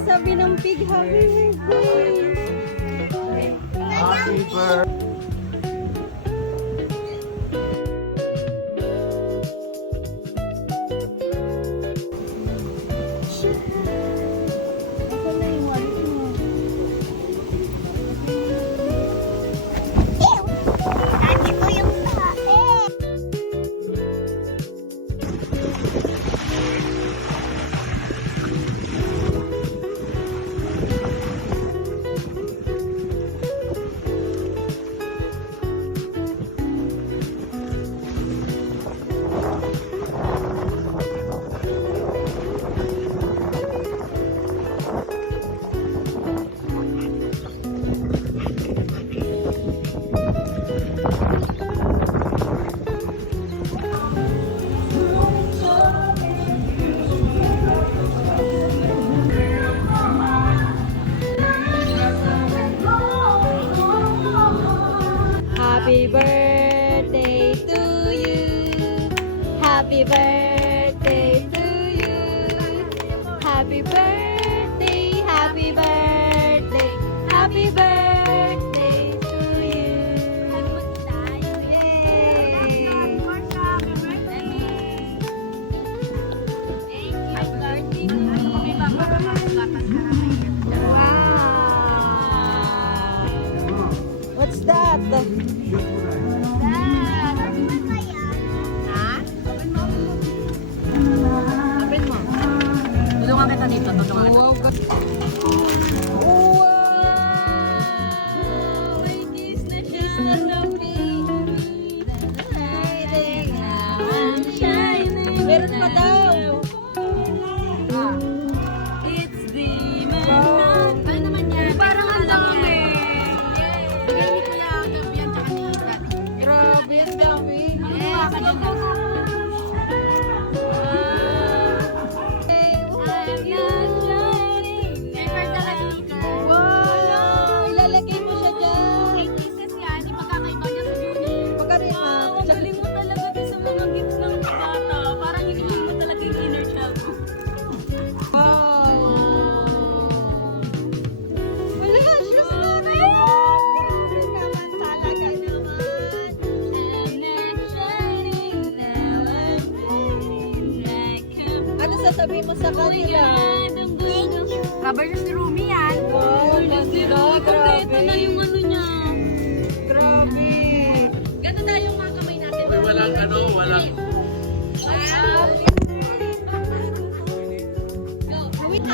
Sabi ng pig, happy birthday. Happy birthday. Asan na yung wallet mo? Ate ko yung tae. Happy birthday to you. Happy birthday to you. Happy birthday, happy birthday, happy birthday to you. Wow. What's that? Open mo. Tulungan kita dito. Wow. Wow! May kiss na siya sa shining. Meron pa daw. It's the man. Ano naman yan? Parang ang dami. Grabe, ang dami. Wow! Ilalagay mo siya dyan. Magkano yung Galing mo talaga din sa mga gifts ng bata. Parang hindi mo talaga yung inner child mo. Wow! Wala ka siya sa naman talaga naman. Ano sasabihin mo sa kanila? Rubber na si Rumi yan. Wow, ganda. Kompleto na yung ano niya. Grabe. Ganda na yung mga kamay natin. Walang ano, walang... Wow. Wait,